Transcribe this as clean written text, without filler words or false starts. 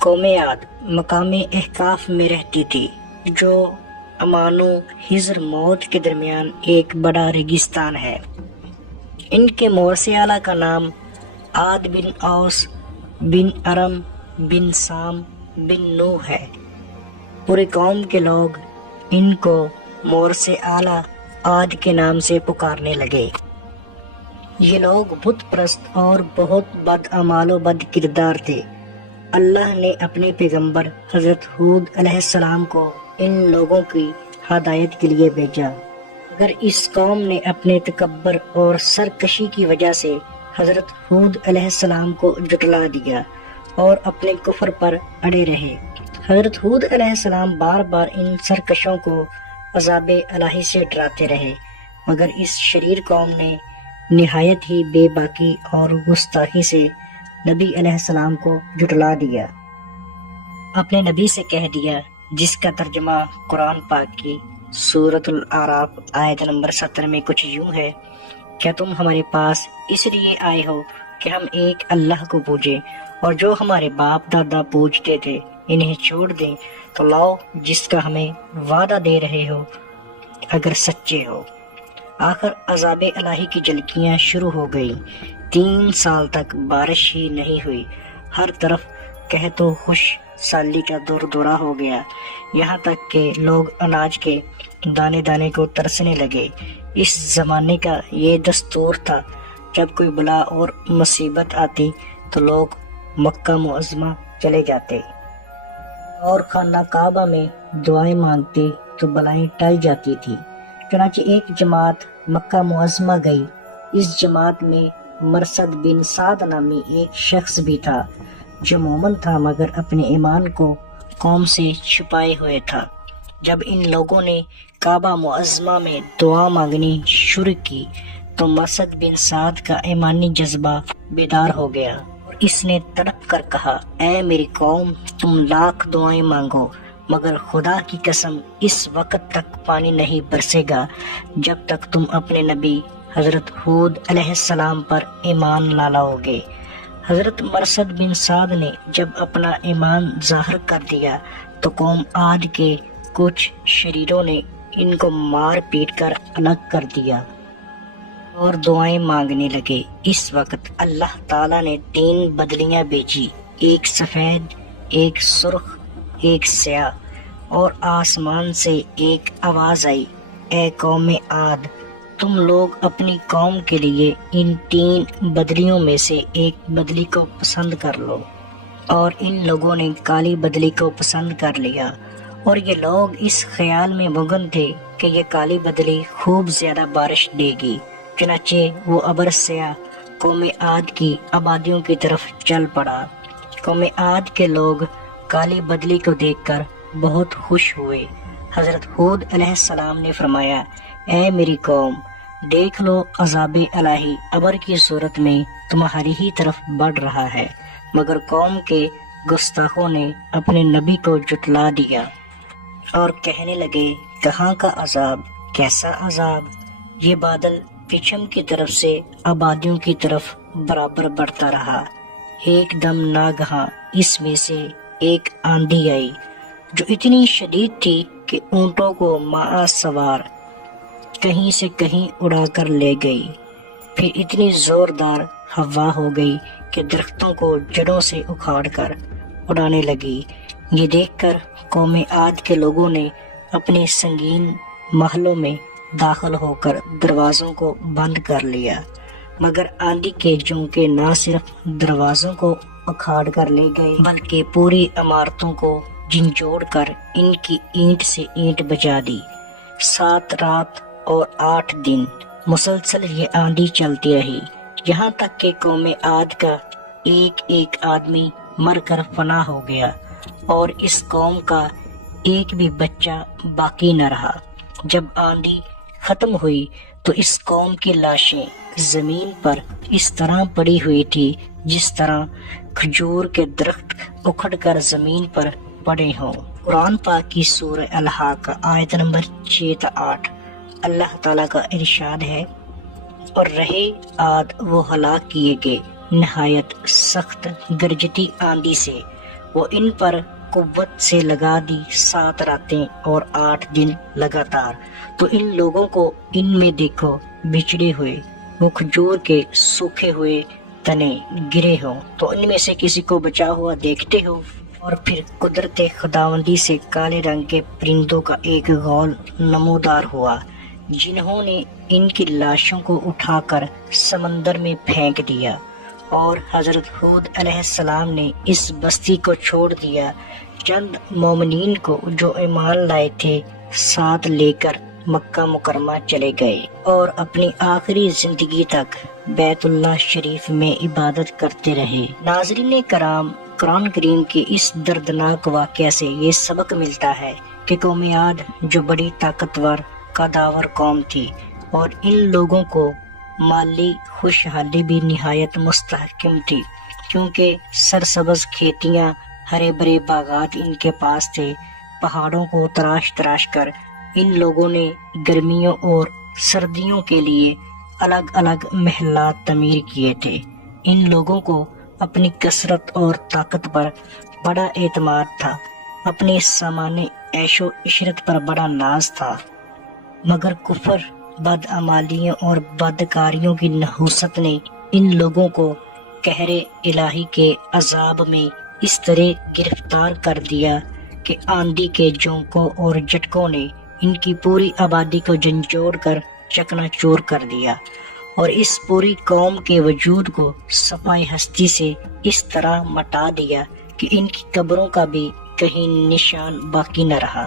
قوم عاد مقام احقاف میں رہتی تھی، جو امان و حضر موت کے درمیان ایک بڑا ریگستان ہے۔ ان کے مورث اعلیٰ کا نام عاد بن اوس بن ارم بن سام بن نوح ہے۔ پوری قوم کے لوگ ان کو مورث اعلیٰ عاد کے نام سے پکارنے لگے۔ یہ لوگ بت پرست اور بہت بد اعمال و بد کردار تھے۔ اللہ نے اپنے پیغمبر حضرت ہود علیہ السلام کو ان لوگوں کی ہدایت کے لیے بھیجا، مگر اس قوم نے اپنے تکبر اور سرکشی کی وجہ سے حضرت ہود علیہ السلام کو جھٹلا دیا اور اپنے کفر پر اڑے رہے۔ حضرت ہود علیہ السلام بار بار ان سرکشوں کو عذاب الہی سے ڈراتے رہے، مگر اس شریر قوم نے نہایت ہی بے باکی اور گستاخی سے نبی علیہ السلام کو جھٹلا دیا۔ اپنے نبی سے کہہ دیا، جس کا ترجمہ قرآن پاک کی سورۃ الاعراف آیت نمبر 70 میں کچھ یوں ہے، کیا تم ہمارے پاس اس لیے آئے ہو کہ ہم ایک اللہ کو پوجیں، اور جو ہمارے باپ دادا پوجتے تھے انہیں چھوڑ دیں؟ تو لاؤ جس کا ہمیں وعدہ دے رہے ہو اگر سچے ہو۔ آخر عذاب الہی کی جھلکیاں شروع ہو گئیں۔ 3 سال تک بارش ہی نہیں ہوئی، ہر طرف قحط و خوش سالی کا دور دورہ ہو گیا، یہاں تک کہ لوگ اناج کے دانے دانے کو ترسنے لگے۔ اس زمانے کا یہ دستور تھا، جب کوئی بلا اور مصیبت آتی تو لوگ مکہ معظمہ چلے جاتے اور خانہ کعبہ میں دعائیں مانگتے تو بلائیں ٹل جاتی تھی۔ چنانچہ ایک جماعت مکہ معظمہ گئی۔ اس جماعت میں مرثد بن سعد نامی ایک شخص بھی تھا، جو مومن تھا مگر اپنے ایمان کو قوم سے چھپائے ہوئے تھا۔ جب ان لوگوں نے کعبہ معظمہ میں دعا مانگنی شروع کی تو مرثد بن سعد کا ایمانی جذبہ بیدار ہو گیا، اور اس نے تڑپ کر کہا، اے میری قوم، تم لاکھ دعائیں مانگو مگر خدا کی قسم اس وقت تک پانی نہیں برسے گا جب تک تم اپنے نبی حضرت ہود علیہ السلام پر ایمان نہ لاؤ گے۔ حضرت مرثد بن سعد نے جب اپنا ایمان ظاہر کر دیا تو قوم عاد کے کچھ شریروں نے ان کو مار پیٹ کر الگ کر دیا اور دعائیں مانگنے لگے۔ اس وقت اللہ تعالیٰ نے 3 بدلیاں بھیجی، ایک سفید، ایک سرخ، ایک سیاہ، اور آسمان سے ایک آواز آئی، اے قوم عاد، تم لوگ اپنی قوم کے لیے ان 3 بدلیوں میں سے ایک بدلی کو پسند کر لو۔ اور ان لوگوں نے کالی بدلی کو پسند کر لیا، اور یہ لوگ اس خیال میں مگن تھے کہ یہ کالی بدلی خوب زیادہ بارش دے گی۔ چنانچہ وہ ابر سیاہ قوم عاد کی آبادیوں کی طرف چل پڑا۔ قوم عاد کے لوگ کالی بدلی کو دیکھ کر بہت خوش ہوئے۔ حضرت ہود علیہ السلام نے فرمایا، اے میری قوم، دیکھ لو عذاب الہی ابر کی صورت میں تمہاری ہی طرف بڑھ رہا ہے، مگر قوم کے گستاخوں نے اپنے نبی کو جھٹلا دیا اور کہنے لگے، کہاں کا عذاب، کیسا عذاب؟ یہ بادل پچھم کی طرف سے آبادیوں کی طرف برابر بڑھتا رہا۔ ایک دم ناگہاں اس میں سے ایک آندھی آئی جو اتنی شدید تھی کہ اونٹوں کو ماہ سوار کہیں سے کہیں اڑا کر لے گئی۔ پھر اتنی زوردار ہوا ہو گئی کہ درختوں کو جڑوں سے اکھاڑ کر اڑانے لگی۔ یہ دیکھ کر قوم عاد کے لوگوں نے اپنے سنگین محلوں میں داخل ہو کر دروازوں کو بند کر لیا، مگر آندھی کے جھونکے نہ صرف دروازوں کو اکھاڑ کر لے گئے بلکہ پوری عمارتوں کو جھنجھوڑ کر ان کی اینٹ سے اینٹ بجا دی۔ 7 رات اور 8 دن مسلسل یہ آندھی چلتی رہی، یہاں تک کہ قوم عاد کا ایک ایک آدمی مر کر فنا ہو گیا، اور اس قوم کا ایک بھی بچہ باقی نہ رہا۔ جب آندھی ختم ہوئی تو اس قوم کی لاشیں زمین پر اس طرح پڑی ہوئی تھی جس طرح کھجور کے درخت اکھڑ کر زمین پر پڑے ہوں۔ قرآن پاک کی سورہ الحاقہ آیت نمبر 6-8 اللہ تعالیٰ کا ارشاد ہے، اور رہے عاد وہ ہلاک کیے گئے نہایت سخت گرجتی آندھی سے، وہ ان پر قوت سے لگا دی 7 راتیں اور 8 دن لگاتار۔ تو ان لوگوں کو ان میں دیکھو بچھڑے ہوئے، وہ کھجور کے سوکھے ہوئے تنے گرے ہوں تو ان میں سے کسی کو بچا ہوا دیکھتے ہو؟ اور پھر قدرت خداوندی سے کالے رنگ کے پرندوں کا ایک غول نمودار ہوا، جنہوں نے ان کی لاشوں کو اٹھا کر سمندر میں پھینک دیا، اور حضرت ہود علیہ السلام نے اس بستی کو چھوڑ دیا، چند مومنین کو جو ایمان لائے تھے ساتھ لے کر مکہ مکرمہ چلے گئے، اور اپنی آخری زندگی تک بیت اللہ شریف میں عبادت کرتے رہے۔ ناظرین کرام، قرآن کریم کے اس دردناک واقعہ سے یہ سبق ملتا ہے کہ قوم عاد جو بڑی طاقتور قداور قوم تھی، اور ان لوگوں کو مالی خوشحالی بھی نہایت مستحکم تھی، کیونکہ سرسبز کھیتیاں، ہرے بھرے باغات ان کے پاس تھے۔ پہاڑوں کو تراش تراش کر ان لوگوں نے گرمیوں اور سردیوں کے لیے الگ الگ محلات تعمیر کیے تھے۔ ان لوگوں کو اپنی کثرت اور طاقت پر بڑا اعتماد تھا، اپنے سامان عیش و عشرت پر بڑا ناز تھا، مگر کفر، بدعمالیوں اور بدکاریوں کی نحوست نے ان لوگوں کو قہر الہی کے عذاب میں اس طرح گرفتار کر دیا کہ آندھی کے جھونکوں اور جھٹکوں نے ان کی پوری آبادی کو جھنجھوڑ کر چکنا چور کر دیا، اور اس پوری قوم کے وجود کو صفائے ہستی سے اس طرح مٹا دیا کہ ان کی قبروں کا بھی کہیں نشان باقی نہ رہا۔